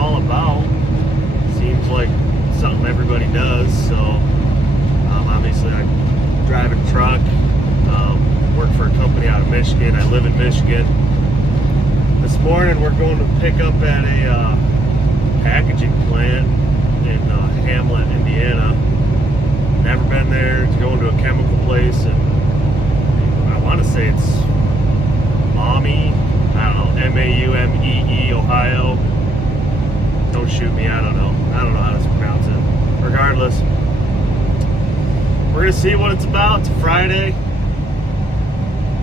all about. Seems like something everybody does. So obviously I drive a truck, work for a company out of Michigan. I live in Michigan. This morning we're going to pick up at a packaging plant in Hamlet, Indiana. Never been there. It's going to a chemical place, and I want to say it's Maumee. I don't know, Maumee, Ohio. Don't shoot me. I don't know how to pronounce it. Regardless, we're gonna see what it's about. It's a Friday.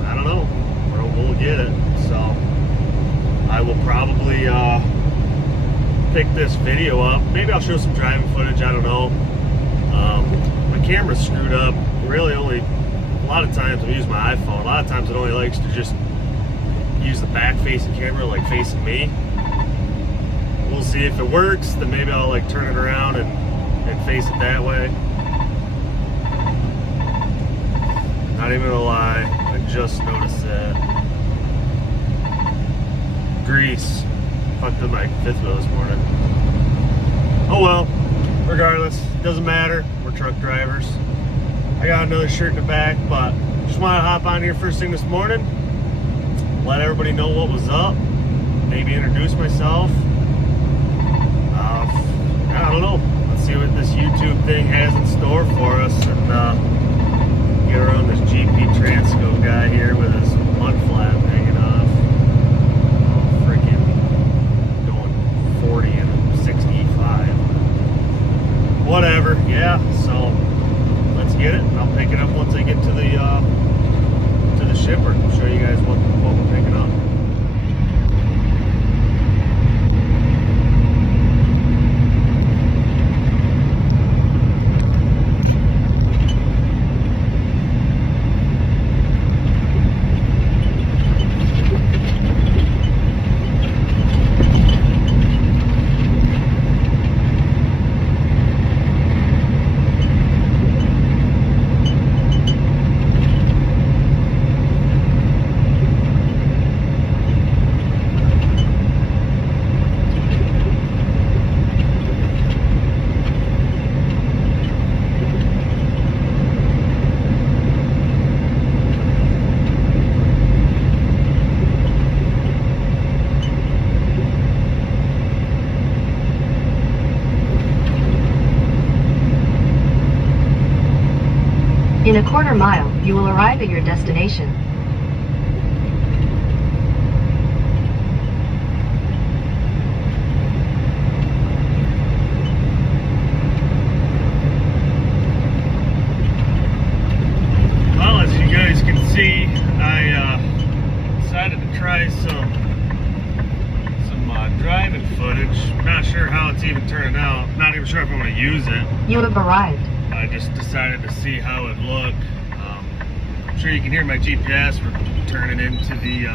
I don't know. We'll get it. So I will probably pick this video up. Maybe I'll show some driving footage. I don't know. My camera's screwed up. Really, only a lot of times I use my iPhone. A lot of times it only likes to just use the back-facing camera, like facing me. We'll see if it works. Then maybe I'll like turn it around and face it that way. Not even gonna lie, I just noticed that. Grease. Fucked up my fifth wheel this morning. Oh well, regardless, doesn't matter. We're truck drivers. I got another shirt in the back, but just want to hop on here first thing this morning, let everybody know what was up, maybe introduce myself. I don't know. Let's see what this YouTube thing has in store for us, and get around this GP Transco guy here with his mud flap hanging off. Freaking going 40 and 65. Whatever. Yeah. So let's get it. I'll pick it up once I get to the shipper. I'll show you guys what we're picking up. In a quarter mile, you will arrive at your destination. Well, as you guys can see, I decided to try some driving footage. Not sure how it's even turning out. Not even sure if I'm going to use it. You have arrived. I just decided to see how it looked. I'm sure you can hear my GPS. We're turning into the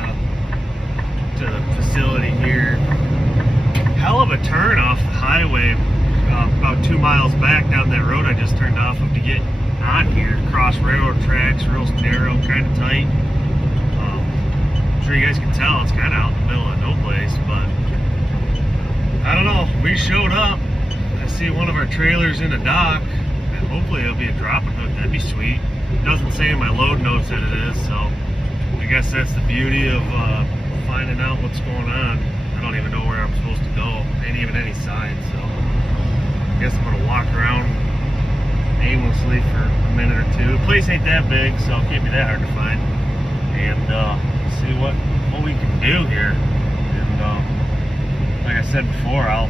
to the facility here. Hell of a turn off the highway. About 2 miles back down that road I just turned off of to get on here. Cross railroad tracks, real narrow, kind of tight. I'm sure you guys can tell it's kind of out in the middle of no place, but I don't know. We showed up. I see one of our trailers in a dock. Hopefully it'll be a dropping hook. That'd be sweet. It doesn't say in my load notes that it is, so I guess that's the beauty of finding out what's going on. I don't even know where I'm supposed to go. Ain't even any signs, so I guess I'm gonna walk around aimlessly for a minute or two. The place ain't that big, so it can't be that hard to find. And see what we can do here. And like I said before, I'll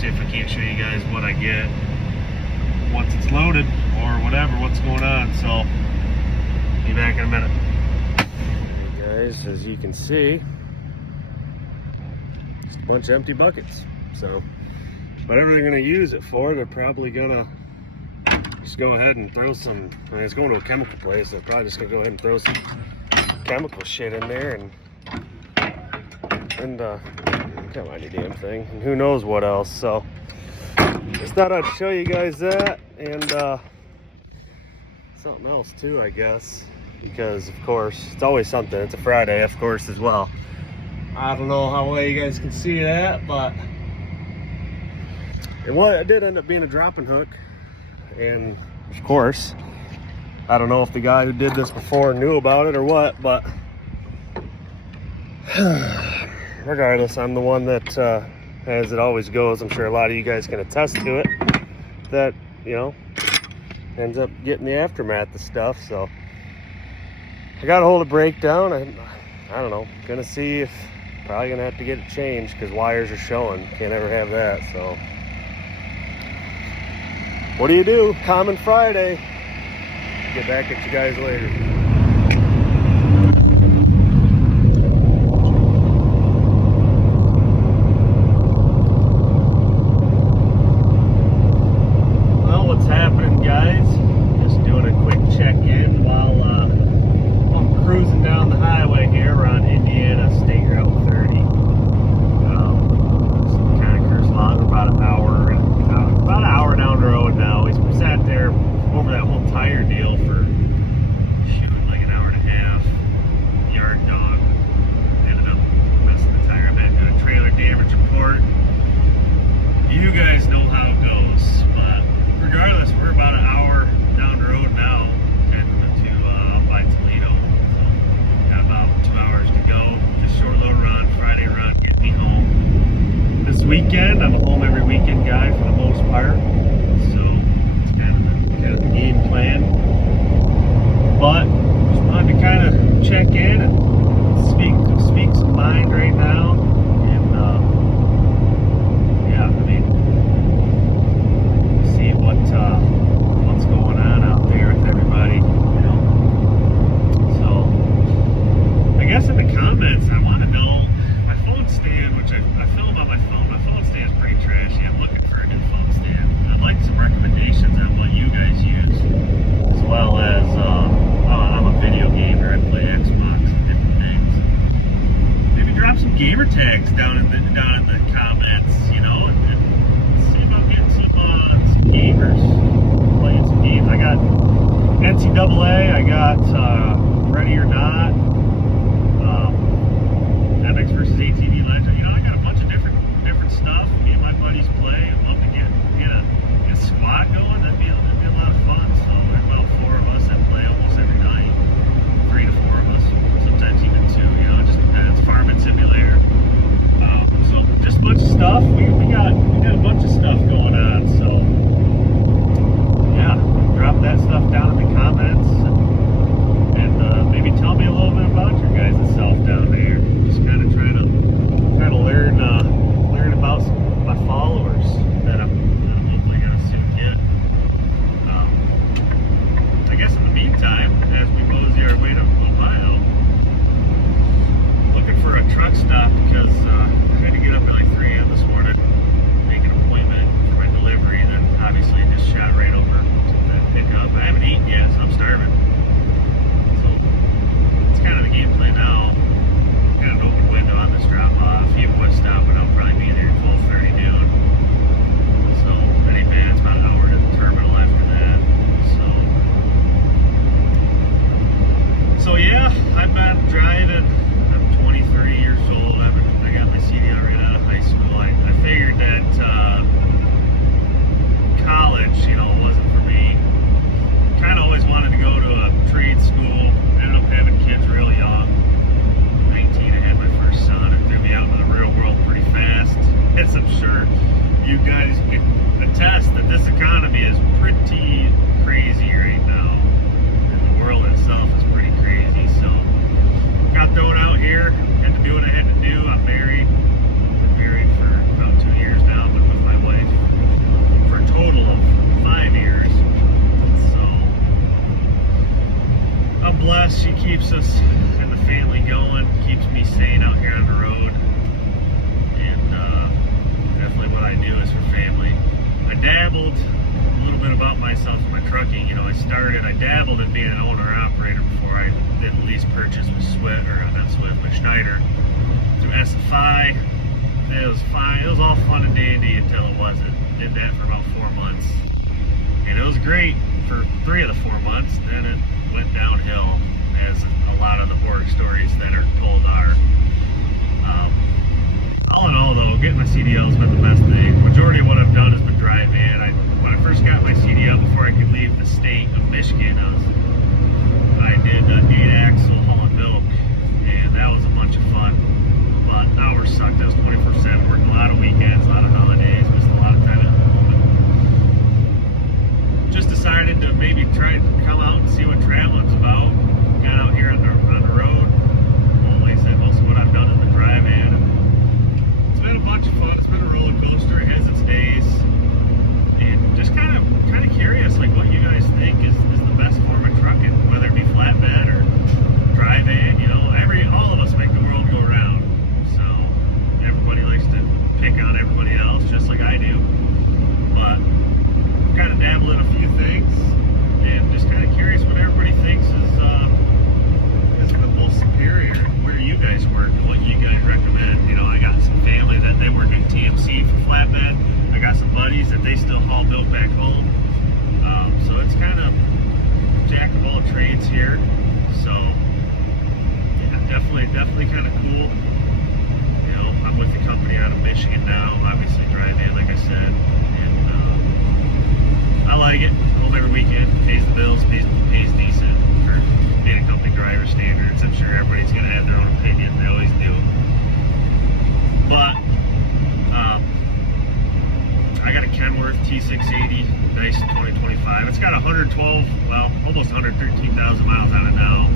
see if I can't show you guys what I get once it's loaded or whatever, what's going on. So be back in a minute. Hey guys, as you can see, just a bunch of empty buckets. So whatever they're gonna use it for, they're probably gonna just go ahead and throw some, I mean, it's going to a chemical place, so they're probably just gonna go ahead and throw some chemical shit in there and come on, you damn thing, and who knows what else. So just thought I'd show you guys that, and something else too, I guess, because of course it's always something. It's a Friday, of course, as well. I don't know how well you guys can see that, but And what it did end up being a dropping hook. And of course, I don't know if the guy who did this before knew about it or what, but regardless, I'm the one that, as it always goes, I'm sure a lot of you guys can attest to it, that, you know, ends up getting the aftermath of stuff. So I got a hold of breakdown. I don't know, gonna see if, probably gonna have to get it changed because wires are showing. Can't ever have that. So what do? Common Friday. Get back at you guys later. Well, what's happening, guys? Just doing a quick check-in while I'm cruising down the highway here. We're on Indiana State Route 30. Just kind of cruise along. We're about an hour down the road now. We sat there over that whole tire deal for like an hour and a half. Yard dog ended up messing the tire. I'm having a trailer damage report. You guys know how it goes, but regardless, we're about an hour down the road now, heading to out by Toledo. So got about 2 hours to go. Just short little run, Friday run, get me home. This weekend, I'm a home every weekend guy for the most part, so it's kind of the game plan. But just wanted to kind of check in and speak some mind right now, and yeah, I mean, see what's going on out there with everybody, you know. So I guess in the comments, I want to know my phone stand, which I film on my phone. My phone stand's pretty trashy. I'm looking for a new phone stand. I'd like some recommendations on what you guys use, as well as I'm a video gamer. I play Xbox and different things. Maybe drop some gamer tags down in the comments, you know, and see about getting some gamers, playing some games. I got NCAA. I got Ready or Not, MX versus ATV Legend. You know, I got a bunch of different stuff. Me and my buddies play. I'd love to get a squad going. That'd be a lot of fun. So there's about 4 of us that play almost every night. 3 to 4 of us, sometimes even 2. You know, it just depends. Farming Simulator. So just a bunch of stuff. We got a bunch of stuff going on. So yeah, drop that stuff down in the comments and maybe tell me a little bit about your guys' self down there. Just kind of try to learn about my followers that I'm hopefully gonna soon get. I guess in the meantime, as we mosey our way to Ohio, looking for a truck stop because I had to get up at like 3 a.m. this morning, make an appointment for my delivery, and then obviously just shot right over to the pickup. I haven't eaten yet, so I'm starving. So it's kind of the game plan now. Kind of an open window on this drop off. Even with stopping, I'll probably be there at 12:30 noon. So that ain't bad. It's about an hour to the terminal after that. So yeah, I've been driving. I'm 23 years old. I got my CDL right out of high school. I figured that college, you know, wasn't for me. Kind of always wanted to go to a trade school. Ended up having kids real young. 19, I had my first son. It threw me out into the real world pretty fast. As I'm sure you guys can attest that this economy is pretty crazy right now. And the world itself is pretty crazy. So got thrown out here, had to do what I had to do. I'm married. Been married for about 2 years now, but with my wife for a total of 5 years. So I'm blessed. She keeps us and the family going, keeps me sane out here on the road. And definitely what I do is for family. I dabbled a little bit about myself in my trucking. You know, I dabbled in being an owner-operator before I did a lease purchase with with Schneider through SFI. It was fine. It was all fun and dandy until it wasn't. Did that for about 4 months. And it was great for 3 of the 4 months. Then it went downhill, as a lot of the horror stories that are told are. All in all, though, getting my CDL has been the best thing. Majority of what I've done has been drive in. When I first got my CDL, before I could leave the state of Michigan, I did 8-axle haul and milk, and that was a bunch of fun. But now we're sucked. That was 24/7, working a lot of weekends, a lot of holidays, missed a lot of time at home. And just decided to maybe try to come out and see what traveling's about. Got out here on the road. Like I said, most of what I've done is the drive in. It's been a bunch of fun. It's been a roller coaster. It has its days, and just kind of curious, like what you guys think is the best form of trucking, whether it be flatbed or drive in. You know, all of us make the world go round. So everybody likes to pick on everybody else, just like I do. But kind of dabble in a few things, and just kind of curious what everybody thinks is the most superior. Where you guys work and what you guys recommend. You know, I got some family that they work in TMC for flatbed. I got some buddies that they still haul milk back home. So it's kind of jack of all trades here. So yeah, definitely kind of cool. You know, I'm with the company out of Michigan now. Obviously drive in, like I said, and I like it. Home every weekend, pays the bills, pays decent for being a company driver standards. I'm sure everybody's gonna have their own opinion. They always do. But I got a Kenworth T680, nice 2025. It's got 112, well, almost 113,000 miles on it now.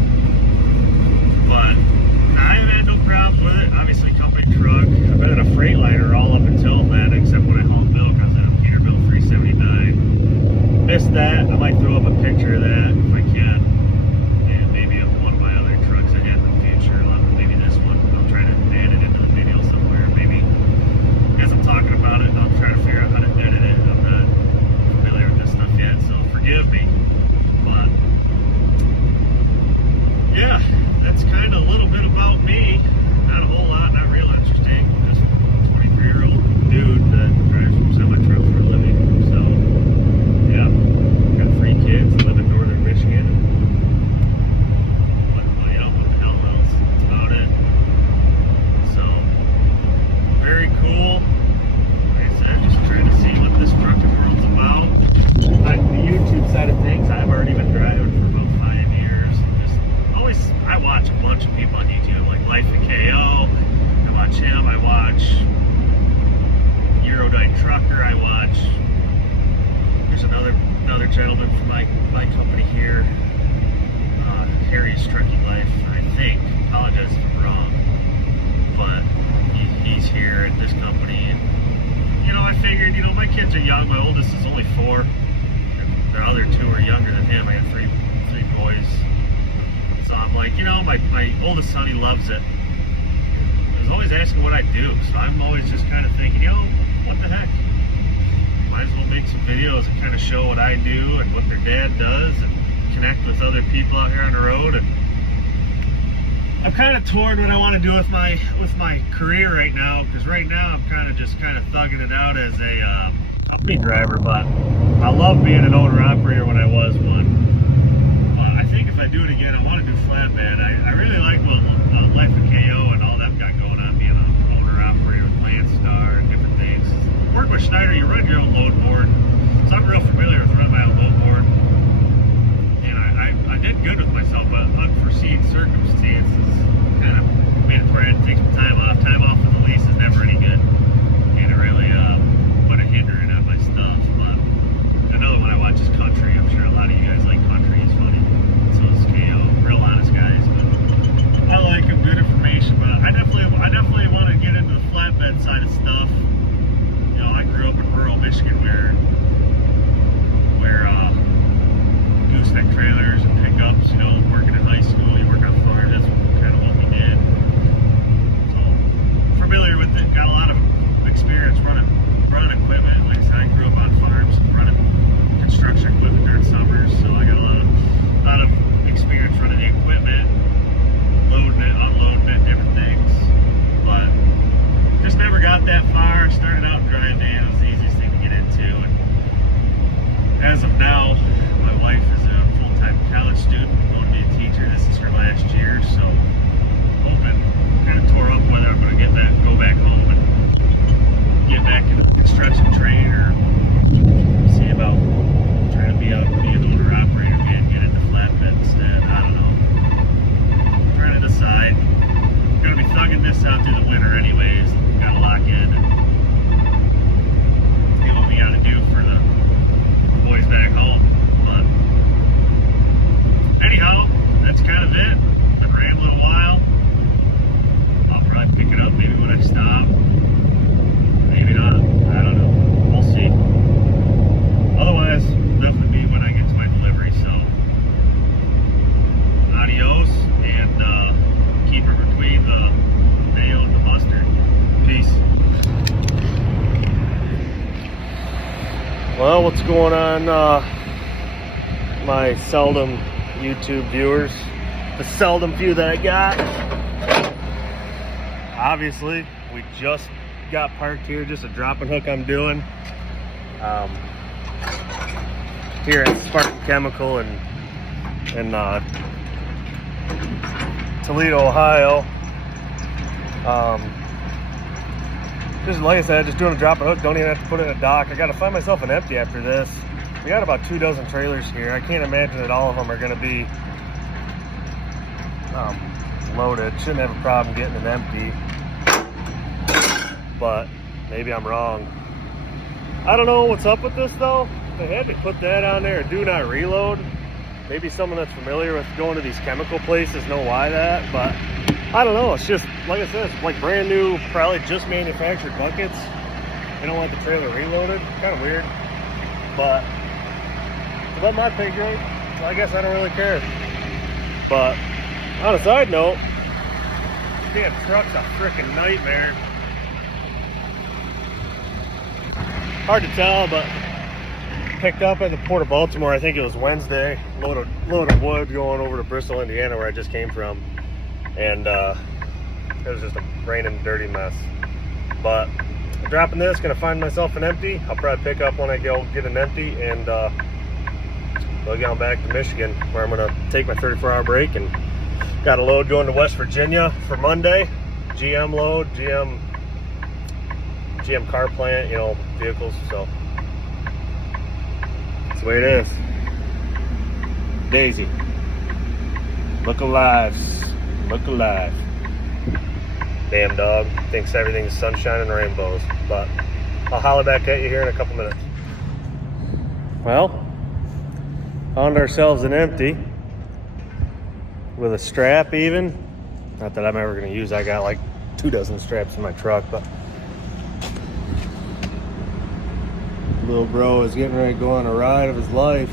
But I haven't had no problems with it. Obviously, company truck. I've been in a Freightliner all up until then, except when I hauled milk. I was in a Peterbilt 379. Missed that. I might throw up a picture of that if I can. And maybe of one of my other trucks I had in the future. Maybe this one. I'll try to add it into the video somewhere. Maybe as I'm talking about it, I'll try to figure out how to edit it. I'm not familiar with this stuff yet, so forgive me. But yeah, that's kind of a little bit about me. Not a whole lot, not real interesting. Just a 23-year-old dude that drives a semi-truck for a living. So yeah, got 3 kids, live in northern Michigan. What the hell else? That's about it. So very cool. Like I said, just trying to see what this trucking world's about. Like the YouTube side of things, I've already been driving for about 5 years. I watch a bunch of people on YouTube, like Life of KO. I watch him. I watch Eurodite Trucker. I watch. There's another gentleman from my company here, Harry's Trucking Life. I think. Apologize if I'm wrong, but he's here at this company, and you know, I figured, you know, my kids are young. My oldest is only 4. And the other 2 are younger than him. I got three boys. So I'm like, you know, my oldest son, he loves it. He's always asking what I do. So I'm always just kind of thinking, you know, what the heck? Might as well make some videos and kind of show what I do and what their dad does and connect with other people out here on the road. And I'm kind of torn what I want to do with my career right now, because right now I'm kind of thugging it out as a company driver. But I love being an owner-operator when I was one. I think if I do it again, I want to do flatbed. I really like what Life of KO and all them got going on, being an owner-operator with Landstar and different things. Work with Schneider, you run your own load board. So I'm real familiar with running my own load board. And I did good with myself, but unforeseen circumstances kind of made it where I had to take some time off. Time off with the lease is never any good. And it really put a hindrance on my stuff. But another one I watch is country. I'm sure a lot of you guys like country. It's funny. So is KO. Real honest guys. But I like them. Good information. But I definitely want to get into the flatbed side of stuff. You know, I grew up in rural Michigan where gooseneck trailers and pickups, you know, working in high school, you work on farms, that's kind of what we did. So, familiar with it, got a lot of back in a construction trade, or see about trying to be an owner operator again, get into flatbed instead. I don't know. I'm trying to decide. I'm gonna be thugging this out through the winter anyways. Gotta lock in and see what we gotta do for the boys back home. But anyhow, that's kind of it. Been rambling a while. I'll probably pick it up maybe when I stop. Maybe not. I don't know. We'll see. Otherwise, it'll definitely be when I get to my delivery. So, adios, and keep it between the mayo and the mustard. Peace. Well, what's going on, my seldom YouTube viewers? The seldom few that I got. Obviously, we just got parked here, just a drop and hook I'm doing here at Spartan Chemical in Toledo, Ohio. Just like I said, just doing a drop and hook. Don't even have to put it in a dock. I got to find myself an empty after this. We got about 24 trailers here. I can't imagine that all of them are going to be loaded. Shouldn't have a problem getting an empty, but maybe I'm wrong. I don't know what's up with this though. They had to put that on there, do not reload. Maybe someone that's familiar with going to these chemical places know why that, but I don't know. It's just, like I said, it's like brand new, probably just manufactured buckets. They don't want the trailer reloaded. Kind of weird, but it's above my pay grade, so I guess I don't really care. But on a side note, damn truck's a freaking nightmare. Hard to tell, but picked up at the Port of Baltimore, I think it was Wednesday, load of wood going over to Bristol, Indiana, where I just came from, and it was just a raining dirty mess. But I'm dropping this, gonna find myself an empty. I'll probably pick up when I go get an empty, and go on back to Michigan, where I'm gonna take my 34-hour break, and got a load going to West Virginia for Monday. GM load, GM car plant, you know, vehicles. So that's the way it is. Daisy, look alive, look alive. Damn dog thinks everything's sunshine and rainbows. But I'll holler back at you here in a couple minutes. Well, found ourselves an empty with a strap even. Not that I'm ever going to use. I got like 24 straps in my truck, but little bro is getting ready to go on a ride of his life.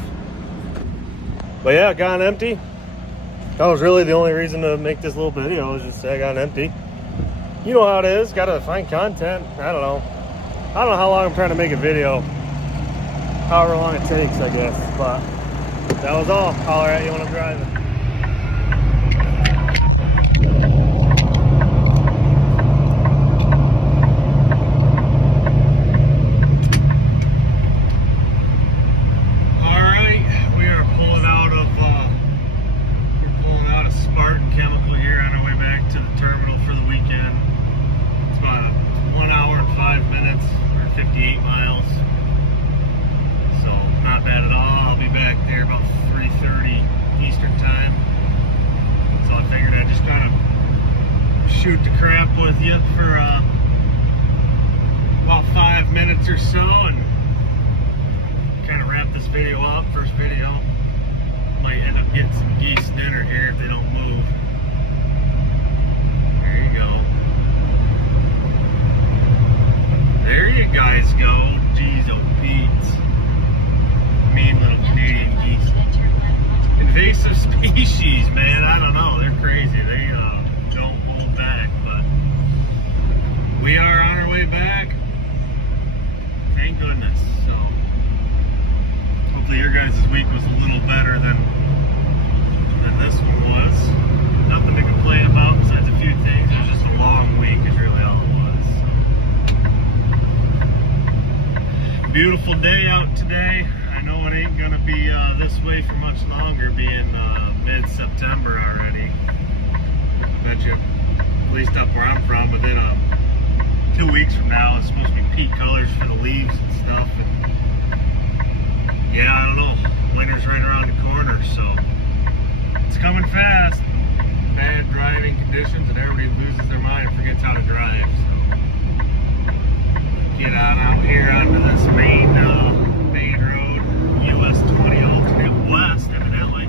But yeah, got an empty. That was really the only reason to make this little video, was just say I got an empty. You know how it is, gotta find content. I don't know how long I'm trying to make a video. However long it takes, I guess. But that was all. Holler at you when I'm driving. Shoot the crap with you for about 5 minutes or so, and kind of wrap this video up. First video. Might end up getting some geese dinner here if they don't move. There you go. There you guys go. Jeez, oh Pete's. Mean little Canadian geese. Invasive species, man. I don't know. They're crazy. They don't hold back, but we are on our way back. Thank goodness. So hopefully your guys' week was a little better than this one was. Nothing to complain about besides a few things. It was just a long week is really all it was. Beautiful day out today. I know it ain't gonna be this way for much longer, being mid-September already. Bet you, at least up where I'm from, within a 2 weeks from now, it's supposed to be peak colors for the leaves and stuff. And yeah, I don't know. Winter's right around the corner, so it's coming fast. Bad driving conditions, and everybody loses their mind and forgets how to drive. So get out here onto this main road, US 20 alternate west, evidently.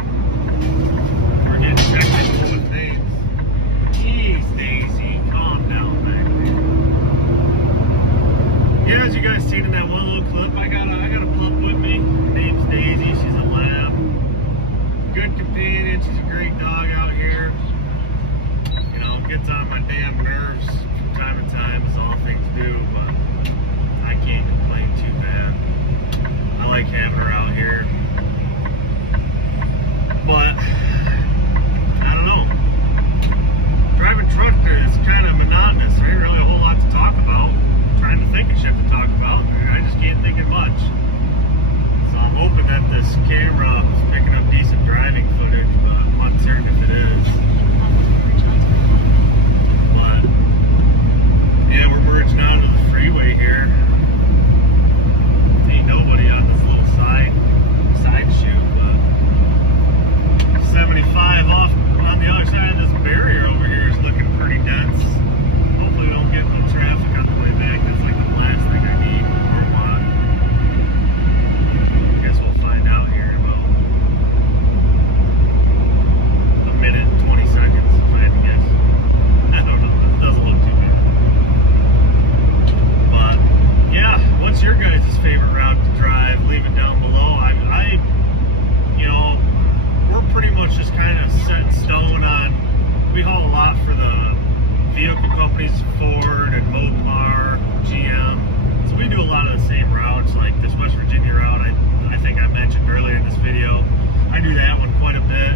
We're getting technical with things. Jeez, Daisy, calm down back there. Yeah, as you guys seen in that one little clip, I got a pup with me. Her name's Daisy. She's a lab. Good companion. She's a great dog out here. You know, gets on my damn nerves from time to time, as all things do, but I can't complain too bad. I like having her out here. But I don't know. Driving truck is kind of monotonous. There ain't really a whole lot to talk about. I'm trying to think of shit to talk about, and I just can't think of much. So I'm hoping that this camera is picking up decent driving footage, but I'm uncertain if it is. But yeah, we're merging out of the freeway here. Ain't nobody on this little side shoot, but 75 off on the other side of this barrier over here is looking pretty dense. Hopefully we don't get any traffic on the way back. That's like the last thing I need or want. Guess we'll find out here in about a minute and 20 seconds, if I had to guess. I don't know. It doesn't look too bad. But yeah, what's your guys' favorite route to drive? Leave it down below. You know, we're pretty much just kind of set in stone on, we haul a lot for the vehicle companies, Ford and Mopar, GM. So we do a lot of the same routes, like this West Virginia route I think I mentioned earlier in this video. I do that one quite a bit.